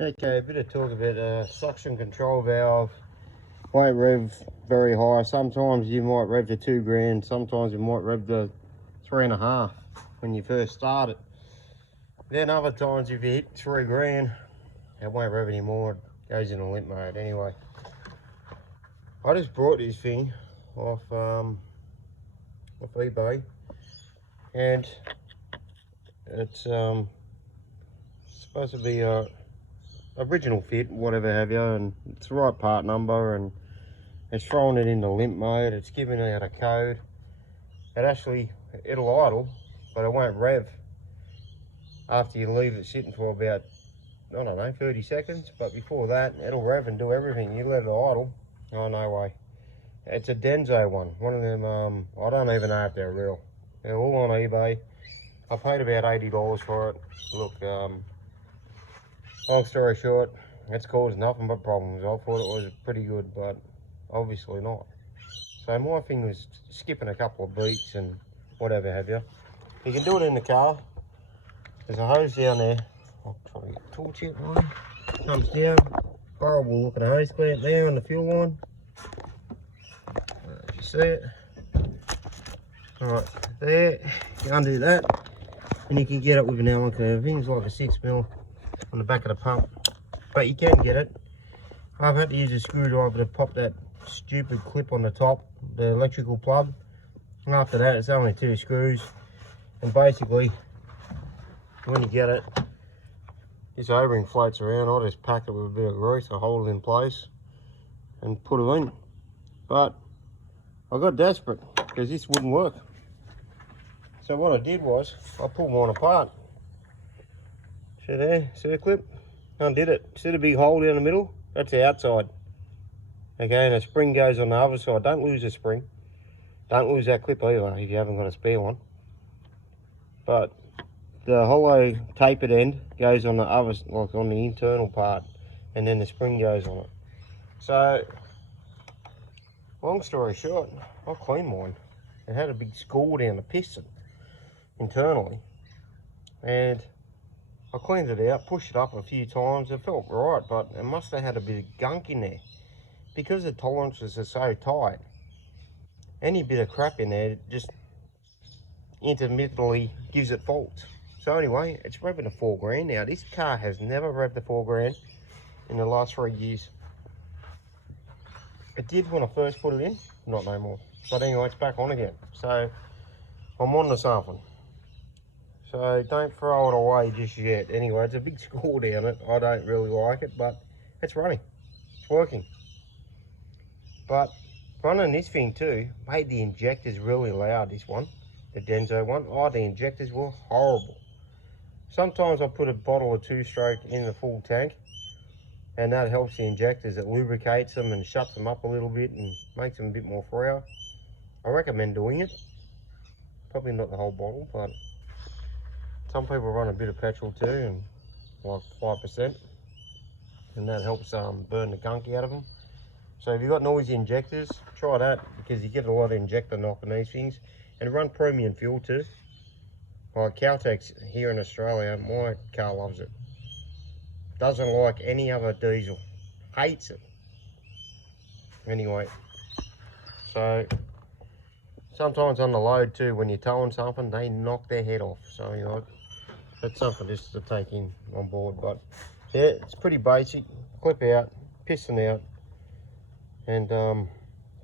Okay, a bit of talk about suction control valve. Won't rev very high. Sometimes you might rev to 2 grand, sometimes you might rev to 3.5 when you first start it. Then other times if you hit 3 grand, it won't rev anymore, it goes into limp mode. Anyway, I just brought this thing off eBay, and it's supposed to be a original fit, whatever have you, and it's the right part number, and it's throwing it into limp mode. It's giving out a code. It'll idle, but it won't rev after you leave it sitting for about, I don't know, 30 seconds. But before that, it'll rev and do everything. You let it idle, oh no way. It's a Denso one of them. I don't even know if they're real. They're all on eBay. I paid about $80 for it. Look, long story short, it's caused nothing but problems. I thought it was pretty good, but obviously not. So my thing was skipping a couple of beats and whatever have you. You can do it in the car. There's a hose down there. I'll try to get the torch out. Comes down. Horrible looking hose clamp there on the fuel line. If you see it. Alright, there. You undo that. And you can get it with an Allen curve. Things like a 6mm on the back of the pump. But you can get it. I've had to use a screwdriver to pop that stupid clip on the top, the electrical plug. And after that, it's only 2 screws. And basically, when you get it, this O-ring floats around. I just pack it with a bit of grease, I hold it in place and put it in. But I got desperate because this wouldn't work. So what I did was, I pulled mine apart. See there, see the clip? Undid it. See the big hole down the middle? That's the outside. Okay, and the spring goes on the other side. Don't lose the spring. Don't lose that clip either if you haven't got a spare one. But the hollow tapered end goes on the other, like on the internal part, and then the spring goes on it. So, long story short, I cleaned mine. It had a big score down the piston internally, and I cleaned it out, pushed it up a few times. It felt right, but it must have had a bit of gunk in there. Because the tolerances are so tight, any bit of crap in there just intermittently gives it faults. So anyway, it's revving to 4 grand now. This car has never revved to 4 grand in the last 3 years. It did when I first put it in, not no more. But anyway, it's back on again. So I'm on to something. So don't throw it away just yet. Anyway, it's a big score down it. I don't really like it, but it's running. It's working. But running this thing too made the injectors really loud, this one, the Denso one. Oh, the injectors were horrible. Sometimes I put a bottle of 2-stroke in the full tank, and that helps the injectors. It lubricates them and shuts them up a little bit and makes them a bit more free. I recommend doing it. Probably not the whole bottle, but some people run a bit of petrol too, and like 5%, and that helps burn the gunk out of them. So if you've got noisy injectors, try that, because you get a lot of injector knock in these things. And run premium fuel too. Like Caltex here in Australia, my car loves it. Doesn't like any other diesel. Hates it. Anyway, so sometimes on the load too, when you're towing something, they knock their head off. So, you know, that's something just to take in on board. But yeah, it's pretty basic. Clip out, piston out, and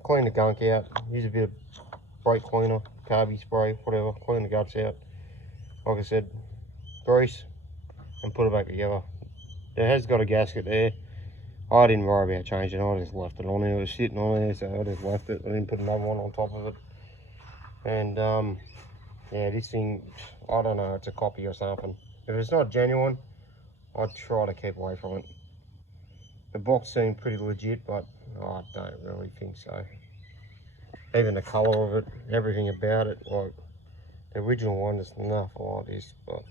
clean the gunk out. Use a bit of brake cleaner, carby spray, whatever, clean the guts out. Like I said, grease and put it back together. It has got a gasket there. I didn't worry about changing it, I just left it on there. It was sitting on there, so I just left it. I didn't put another one on top of it. And yeah, this thing, I don't know, it's a copy or something. If it's not genuine, I'd try to keep away from it. The box seemed pretty legit, but I don't really think so. Even the colour of it, everything about it, like the original one is nothing like this, but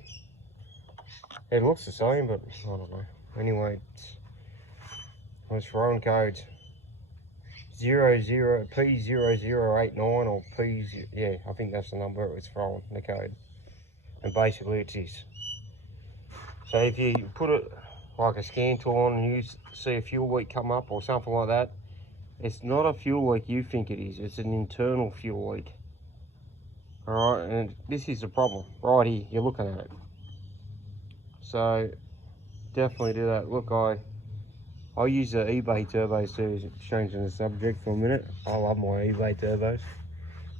it looks the same, but I don't know. Anyway, it's throwing codes P0089 or P, yeah, I think that's the number it's throwing, the code. And basically it's this. So if you put it like a scan tool on and you see a fuel leak come up or something like that, it's not a fuel leak you think it is, it's an internal fuel leak. Alright, and this is the problem. Right here, you're looking at it. So, definitely do that. Look, I use the eBay turbos too, changing the subject for a minute. I love my eBay turbos.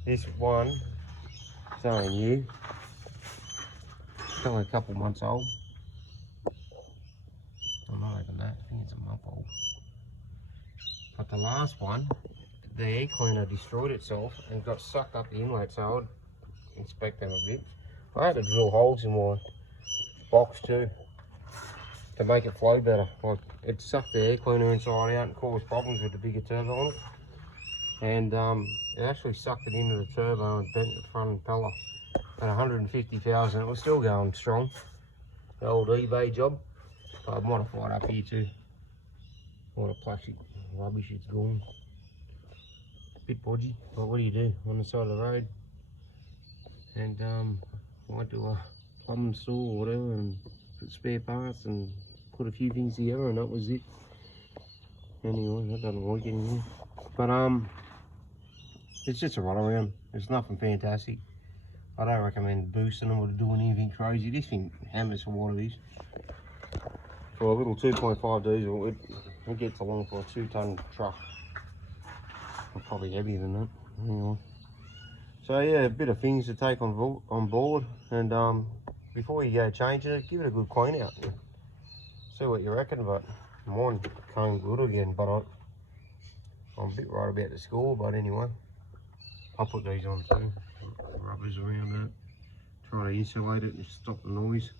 This one is only new. It's only a couple months old. I'm not even that, I think it's a month old. But the last one, the air cleaner destroyed itself and got sucked up the inlet, so I'd inspect them a bit. I had to drill holes in my box too to make it flow better. Like, it sucked the air cleaner inside out and caused problems with the bigger turbo on it. And it actually sucked it into the turbo and bent the front impeller. At 150,000, it was still going strong. The old eBay job. But I've modified up here too. All the plastic rubbish it's gone. Bit bodgy, but what do? On the side of the road. And went to a plumbing store or whatever and put spare parts and put a few things together and that was it. Anyway, that doesn't work anymore. But it's just a runaround. It's nothing fantastic. I don't recommend boosting them or doing anything crazy. This thing hammers for what it is. For a little 2.5 diesel, it gets along for a 2-ton truck. Or probably heavier than that. Anyway. So yeah, a bit of things to take on board. And before you go changing it, give it a good clean out. And see what you reckon. But mine came good again. But I'm a bit right about the score. But anyway, I'll put these on too. Rubbers around that. Try to insulate it and stop the noise.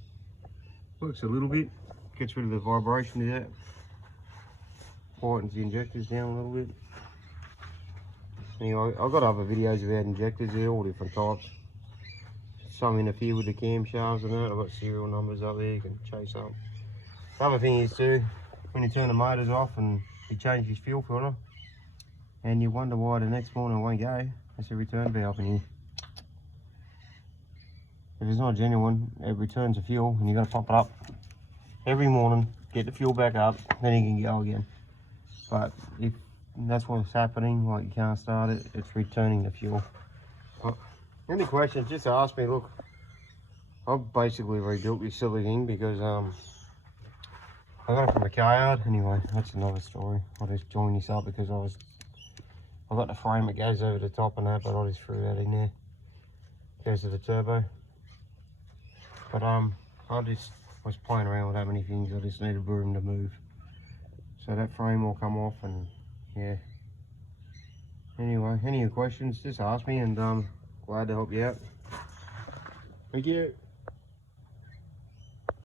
Works a little bit. Gets rid of the vibration of that. Quietens the injectors down a little bit. Anyway, I've got other videos about injectors. They're all different types. Some interfere with the camshafts and that. I've got serial numbers up there you can chase up. The other thing is too, when you turn the motors off and you change your fuel filter and you wonder why the next morning it won't go, that's a return valve in here. If it's not genuine, it returns the fuel and you got to pop it up every morning, get the fuel back up, then you can go again. But if that's what's happening, like you can't start it, it's returning the fuel. But any questions, just ask me. Look, I've basically rebuilt this silly thing because I got it from a car yard. Anyway, that's another story. I just joined this up because I got the frame that goes over the top and that, but I just threw that in there. Goes to the turbo. But I just was playing around with that many things. I just needed room to move. So that frame will come off and yeah. Anyway, any questions, just ask me and glad to help you out. Thank you.